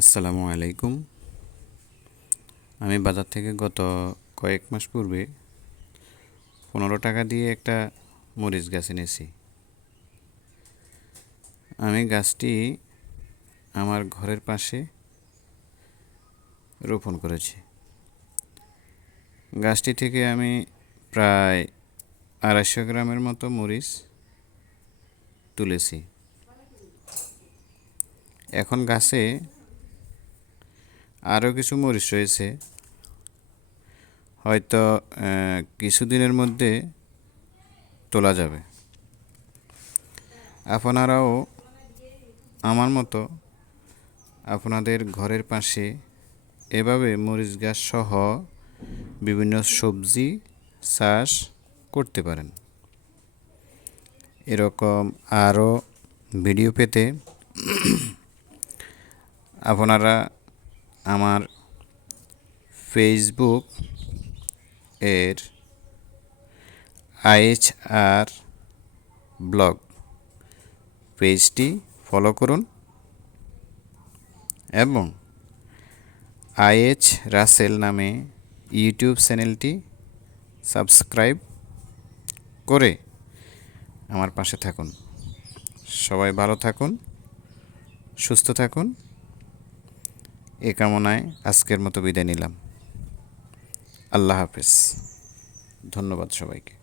আসসালামু আলাইকুম। আমি বাজার থেকে গত কয়েক মাস পূর্বে 15 টাকা দিয়ে একটা মরিচ গাছ এনেছি। আমি গাছটি আমার ঘরের পাশে রোপণ করেছি। গাছটি থেকে আমি প্রায় 250 গ্রামের মতো মরিচ তুলেছি। এখন গাছে আরও কিছু মরিচ রয়েছে, হয়তো কিছুদিনের মধ্যে তোলা যাবে। আপনারাও আমার মতো আপনাদের ঘরের পাশে এভাবে মরিচ গাছ সহ বিভিন্ন সবজি চাষ করতে পারেন। এরকম আরও ভিডিও পেতে আপনারা আমার ফেসবুক এর IHR ব্লগ পেজটি ফলো করুন এবং IH রাসেল নামে ইউটিউব চ্যানেলটি সাবস্ক্রাইব করে আমার পাশে থাকুন। সবাই ভালো থাকুন, সুস্থ থাকুন, এ কামনায় আজকের মতো বিদায় নিলাম। আল্লাহ হাফেজ। ধন্যবাদ সবাইকে।